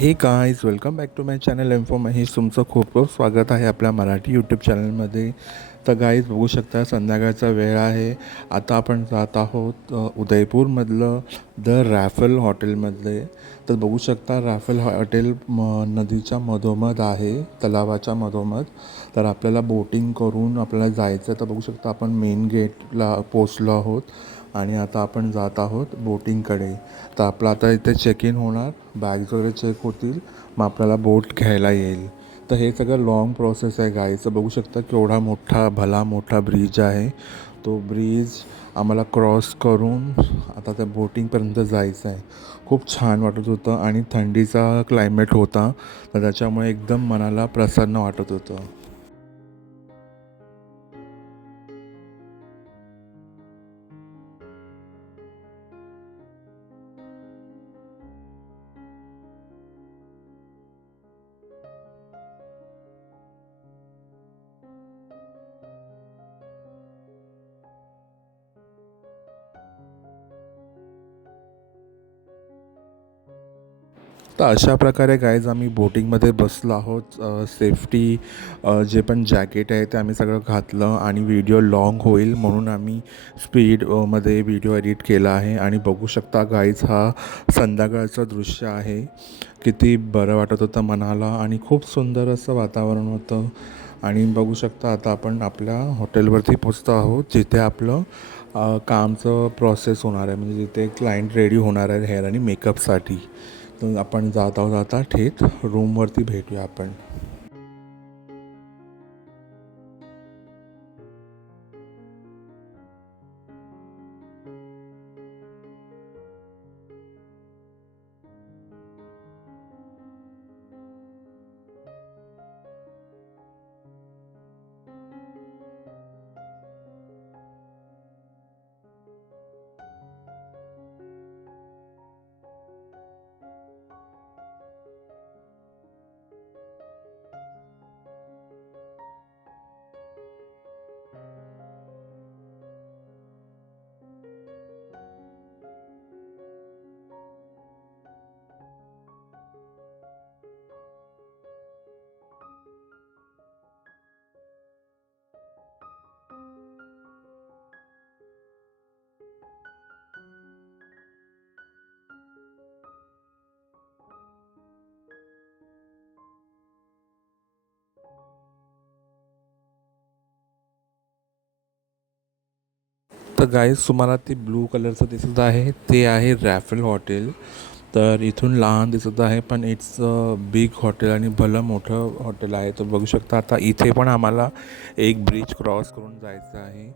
हे guys welcome back to my channel M for Mahesh. तुमचं खूप खूप स्वागत आहे आपल्या मराठी यूट्यूब चॅनलमध्ये. तर गाईज बघू शकता संध्याकाळचा वेळ आहे. आता आपण जात आहोत उदयपूरमधलं द रॅफल हॉटेलमध्ये. तर बघू शकता रॅफल हॉटेल नदीच्या मधोमध आहे, तलावाच्या मधोमध. तर आपल्याला बोटिंग करून आपल्याला जायचं. तर बघू शकता आपण मेन गेटला पोचलो आहोत आणि आता आपण जात आहोत बोटिंगकडे. तर आपलं आता इथे चेक इन होणार, बॅग्स वगैरे चेक होतील, मग आपल्याला बोट घ्यायला येईल. तर हे सगळं लाँग प्रोसेस आहे गाईचं. बघू शकता केवढा मोठा भला मोठा ब्रिज आहे. तो ब्रिज आम्हाला क्रॉस करून आता त्या बोटिंगपर्यंत जायचं आहे. खूप छान वाटत होतं आणि थंडीचा क्लायमेट होता, तर त्याच्यामुळे एकदम मनाला प्रसन्न वाटत होतं. तर अशा प्रकारे गाईज आम्ही बोटिंगमध्ये बसलो आहोत. सेफ्टी जे पण जॅकेट आहे ते आम्ही सगळं घातलं आणि व्हिडिओ लाँग होईल म्हणून आम्ही स्पीड मध्ये व्हिडिओ एडिट केला आहे. आणि बघू शकता गाईज हा संध्याकाळचं दृश्य आहे. किती बरं वाटत होतं मनाला आणि खूप सुंदर असं वातावरण होतं. आणि बघू शकता आता आपण आपल्या हॉटेलवरती पोचतो आहोत, जिथे आपलं कामचं प्रोसेस होणार आहे, म्हणजे जिथे क्लायंट रेडी होणार आहे हेअर आणि मेकअपसाठी. तर आपण जात आहोत आता थेट रूमवरती भेटूया आपण. तर गाईज तुम्हाला ते ब्लू कलरचं दिसत आहे ते आहे रॅफल हॉटेल. तर इथून लहान दिसत आहे पण इट्स बिग हॉटेल आणि भलं मोठं हॉटेल आहे. तर बघू शकता आता इथे पण आम्हाला एक ब्रिज क्रॉस करून जायचं आहे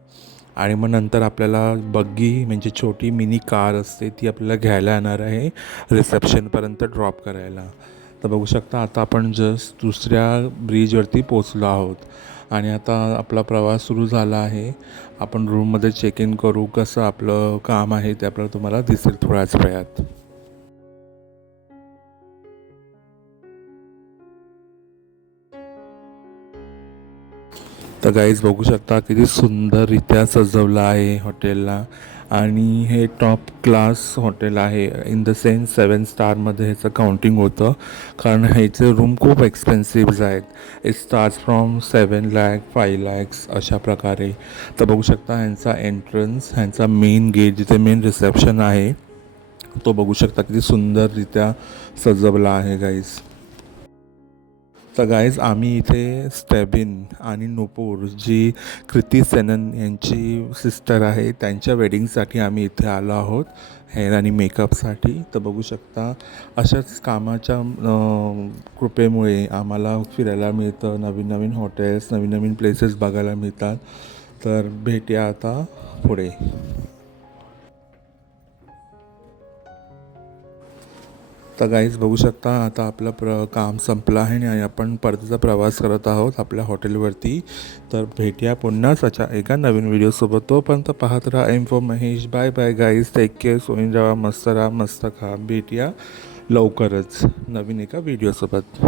आणि मग नंतर आपल्याला बग्गी म्हणजे छोटी मिनी कार असते ती आपल्याला घ्यायला येणार आहे रिसेप्शनपर्यंत ड्रॉप करायला. तर बघू शकता आता आपण जस्ट दुसऱ्या ब्रिजवरती पोचलो आहोत आणि आता आपला प्रवास सुरू झाला आहे. आपण रूममध्ये चेक इन करू, कसं आपलं काम आहे ते आपल्याला तुम्हाला दिसेल थोड्याच वेळात. तर गाईज बघू शकता किती सुंदररित्या सजवलं आहे हॉटेलला. आणि हे टॉप क्लास हॉटेल आहे, इन द सेन्स 7 स्टारमध्ये ह्याचं काउंटिंग होतं, कारण ह्याचे रूम खूप एक्सपेन्सिव्ज आहेत. It starts from 7 lakh 5 lakhs अशा प्रकारे. तर बघू शकता ह्यांचा एंट्रन्स, ह्यांचा मेन गेट जिथे मेन रिसेप्शन आहे तो बघू शकता किती सुंदररित्या सजवला आहे गाईज. तर गाईज आम्ही इथे स्टेबिन आणि नुपूर जी कृती सेनन यांची सिस्टर आहे त्यांच्या वेडिंगसाठी आम्ही इथे आलो आहोत हेअर आणि मेकअपसाठी. तर बघू शकता अशाच कामाच्या कृपेमुळे आम्हाला फिरायला मिळतं, नवीन नवीन हॉटेल्स नवीन नवीन प्लेसेस बघायला मिळतात. तर भेटूया आता पुढे. तर गाईज बघू शकता आता आपलं काम संपलं आहे आणि आपण परतीचा प्रवास करत आहोत आपल्या हॉटेलवरती. तर भेटूया पुन्हाच एका नवीन व्हिडिओसोबत. तोपर्यंत पाहत राहा M for Mahesh. Bye bye guys, take care, सोईन राहा, मस्त खा. भेटूया लवकरच नवीन एका व्हिडिओसोबत.